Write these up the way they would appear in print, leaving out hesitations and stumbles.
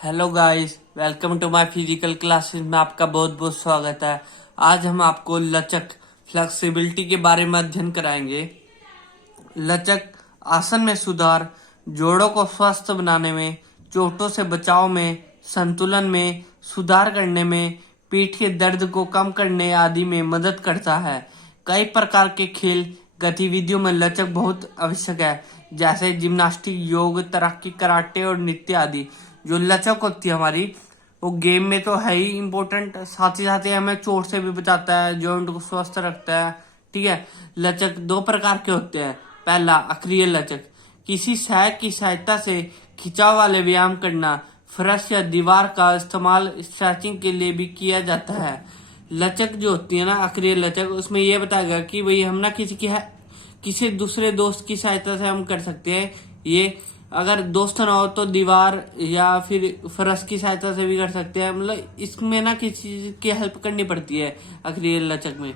Hello guys, welcome to my physical classes में आपका बहुत बहुत स्वागत है। आज हम आपको लचक फ्लेक्सिबिलिटी के बारे में अध्ययन कराएंगे। लचक आसन में सुधार, जोड़ों को स्वस्थ बनाने में, चोटों से बचाव में, संतुलन में सुधार करने में, पीठ के दर्द को कम करने आदि में मदद करता है। कई प्रकार के खेल गतिविधियों में लचक बहुत आवश्यक है, जैसे जिम्नास्टिक, योग, तैराकी, कराटे और नृत्य आदि। जो लचक होती है हमारी, वो गेम में तो है ही इम्पोर्टेंट, साथ ही साथ हमें चोट से भी बचाता है, जॉइंट को स्वस्थ रखता है। ठीक है। लचक दो प्रकार के होते हैं। पहला, अक्रिय लचक, किसी सहायक की सहायता से खिंचाव वाले व्यायाम करना। फर्श या दीवार का इस्तेमाल स्ट्रेचिंग के लिए भी किया जाता है। लचक जो होती है ना, अक्रिय लचक, उसमें यह बताएगा कि भाई हम ना किसी दूसरे दोस्त की सहायता से हम कर सकते हैं। ये अगर दोस्त ना हो तो दीवार या फिर फर्श की सहायता से भी कर सकते हैं। मतलब इसमें ना किसी चीज की हेल्प करनी पड़ती है अक्रिय लचक में।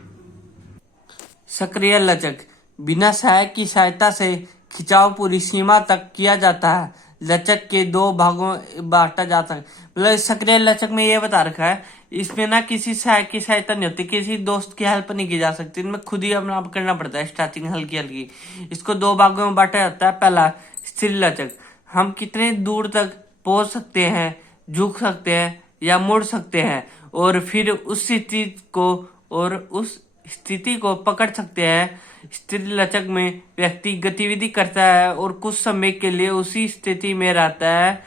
सक्रिय लचक, बिना सहायक की सहायता से खिंचाव पूरी सीमा तक किया जाता है। लचक के दो भागों बांटा जाता है। मतलब सक्रिय लचक में ये बता रखा है, इसमें ना किसी सहायक की सहायता नहीं होती, किसी दोस्त की हेल्प नहीं की जा सकती, इनमें खुद ही अपना करना पड़ता है स्ट्रेचिंग हल्की हल्की। इसको दो भागों में बांटा जाता है। पहला, स्थिर लचक, हम कितने दूर तक पहुंच सकते हैं, झुक सकते हैं या मुड़ सकते हैं, और फिर उस स्थिति को पकड़ सकते हैं। स्थिर लचक में व्यक्ति गतिविधि करता है और कुछ समय के लिए उसी स्थिति में रहता है।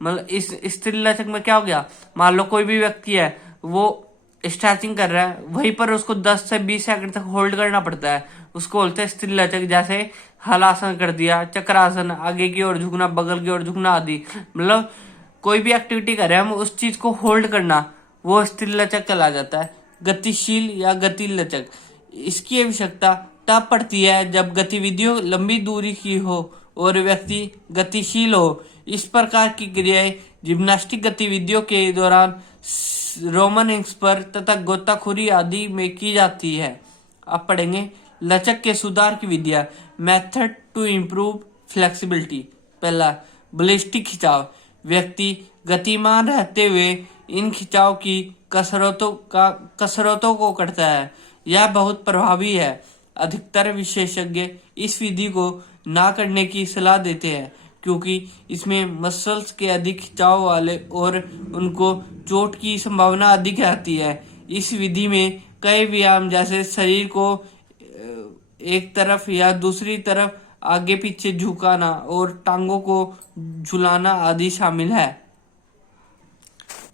मतलब इस स्थिर लचक में क्या हो गया, मान लो कोई भी व्यक्ति है, वो स्ट्रेचिंग कर रहा है, वहीं पर उसको 10 से 20 सेकंड तक होल्ड करना पड़ता है, उसको बोलते हैं स्थिर लचक। जैसे हलासन कर दिया, चक्रासन, आगे की ओर झुकना, बगल की ओर झुकना आदि। मतलब कोई भी एक्टिविटी कर रहे हैं हम, उस चीज को होल्ड करना, वो स्थिर लचक कहला जाता है। गतिशील या गति लचक, इसकी आवश्यकता तब पड़ती है जब गतिविधियों लंबी दूरी की हो और व्यक्ति गतिशील हो। इस प्रकार की क्रियाएं जिम्नास्टिक गतिविधियों के दौरान रोमन इंच पर तथा गोताखोरी आदि में की जाती है। अब पढ़ेंगे लचक के सुधार की विधियां। Method to improve flexibility. पहला, बलिस्टिक खिंचाव, व्यक्ति गतिमान रहते हुए इन खिंचाव की कसरतों को करता है। यह बहुत प्रभावी है। अधिकतर विशेषज्ञ इस विधि को ना करने की सलाह देते हैं, क्योंकि इसमें मसल्स के अधिक खिंचाव वाले और उनको चोट की संभावना अधिक रहती है। इस विधि में कई व्यायाम जैसे शरीर को एक तरफ या दूसरी तरफ आगे पीछे झुकाना और टांगों को झुलाना आदि शामिल है।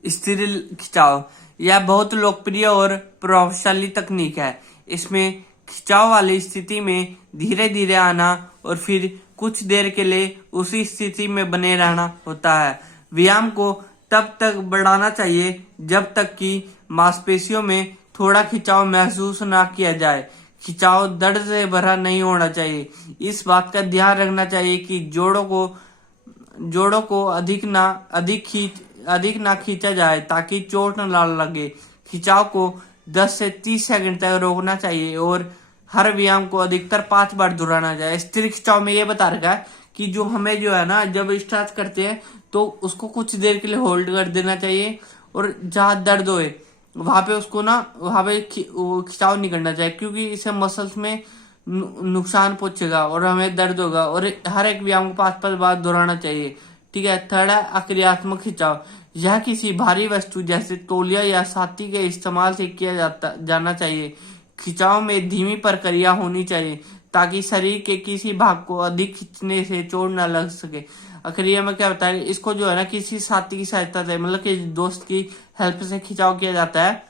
स्थिर खिंचाव, यह बहुत लोकप्रिय और प्रभावशाली तकनीक है। इसमें खिंचाव वाली स्थिति में धीरे धीरे आना और फिर कुछ देर के लिए उसी स्थिति में बने रहना होता है। व्यायाम को तब तक बढ़ाना चाहिए जब तक कि मांसपेशियों में थोड़ा खिंचाव महसूस ना किया जाए। खिंचाव दर्द से भरा नहीं होना चाहिए। इस बात का ध्यान रखना चाहिए कि जोड़ों को अधिक ना खींचा जाए ताकि चोट न लगे। खिंचाव को 10 से 30 सेकंड तक रोकना चाहिए और हर व्यायाम को अधिकतर 5 बार दोहराना चाहिए। स्थिर खिंचाव में ये बता रखा है कि जो हमें जो है ना, जब स्ट्रेच करते हैं तो उसको कुछ देर के लिए होल्ड कर देना चाहिए, और जहाँ दर्द होए वहां पे खिंचाव नहीं करना चाहिए, क्योंकि इससे मसल्स में नुकसान पहुंचेगा और हमें दर्द होगा। और हर एक व्यायाम को 5 बार दोहराना चाहिए। ठीक है। थर्ड है अक्रियात्मक खिंचाव। यह किसी भारी वस्तु जैसे तौलिया या छाती के इस्तेमाल से किया जाना चाहिए। खिंचाव में धीमी प्रक्रिया होनी चाहिए ताकि शरीर के किसी भाग को अधिक खींचने से चोट न लग सके। अक्रिया में क्या होता है, इसको जो है ना किसी साथी की सहायता से, मतलब कि दोस्त की हेल्प से खिंचाव किया जाता है।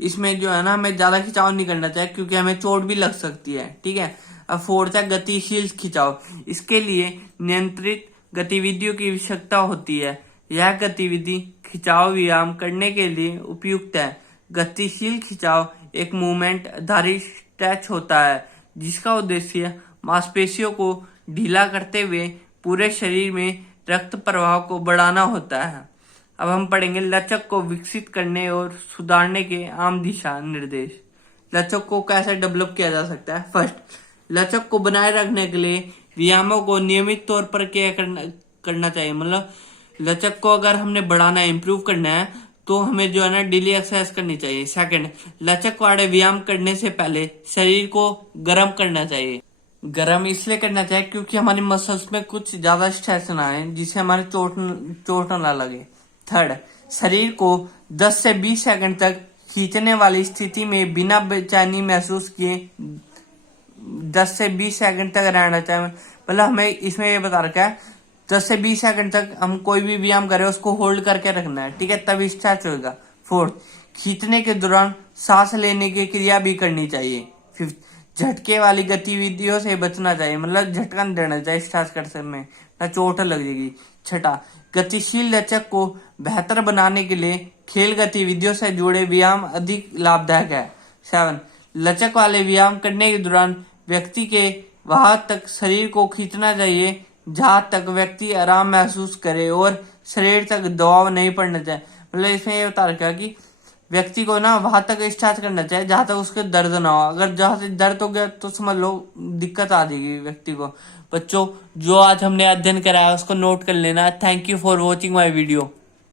इसमें जो है ना हमें ज्यादा खिंचाव नहीं करना चाहिए, क्योंकि हमें चोट भी लग सकती है। ठीक है। अब फोर्थ है गतिशील खिंचाव। इसके लिए नियंत्रित गतिविधियों की आवश्यकता होती है। यह गतिविधि खिंचाव व्यायाम करने के लिए उपयुक्त है। गतिशील खिंचाव एक मूवमेंट आधारित स्ट्रेच होता है, जिसका उद्देश्य मांसपेशियों को ढीला करते हुए पूरे शरीर में रक्त प्रवाह को बढ़ाना होता है। अब हम पढ़ेंगे लचक को विकसित करने और सुधारने के आम दिशा निर्देश। लचक को कैसे डेवलप किया जा सकता है। फर्स्ट, लचक को बनाए रखने के लिए व्यायामों को नियमित तौर पर करना चाहिए। मतलब लचक को अगर हमने बढ़ाना है, इम्प्रूव करना है, तो हमें जो है ना डेली एक्सरसाइज करनी चाहिए। सेकंड, लचक वाले व्यायाम करने से पहले शरीर को गर्म करना चाहिए। गर्म इसलिए करना चाहिए क्योंकि हमारी मसल्स में कुछ ज्यादा स्ट्रेस ना आए, जिससे हमारे चोट ना लगे। थर्ड, शरीर को 10 से 20 सेकंड तक खींचने वाली स्थिति में बिना बेचैनी महसूस किए 10 से 20 सेकंड तक रहना चाहिए। मतलब हमें इसमें ये बता रखा है 10 से 20 सेकंड तक हम कोई भी व्यायाम करें उसको होल्ड करके रखना है, ठीक है, तभी स्ट्रेच होगा। फोर्थ, खींचने के दौरान सांस लेने की क्रिया भी करनी चाहिए। फिफ्थ, झटके वाली गतिविधियों से बचना चाहिए, मतलब झटका नहीं देना चाहिए स्ट्रेच करते समय, ना चोट लग जाएगी। छठा, गतिशील लचक को बेहतर बनाने के लिए खेल गतिविधियों से जुड़े व्यायाम अधिक लाभदायक है। 7, लचक वाले व्यायाम करने के दौरान व्यक्ति के वहां तक शरीर को खींचना चाहिए जहां तक व्यक्ति आराम महसूस करे और शरीर तक दबाव नहीं पड़ना चाहिए। मतलब इसमें ये बता रखा कि व्यक्ति को ना वहां तक स्ट्रेच करना चाहिए जहां तक उसके दर्द ना हो। अगर जहां से दर्द हो गया तो समझ लो दिक्कत आ जाएगी व्यक्ति को। बच्चों, जो आज हमने अध्ययन कराया उसको नोट कर लेना। Thank you for watching my video.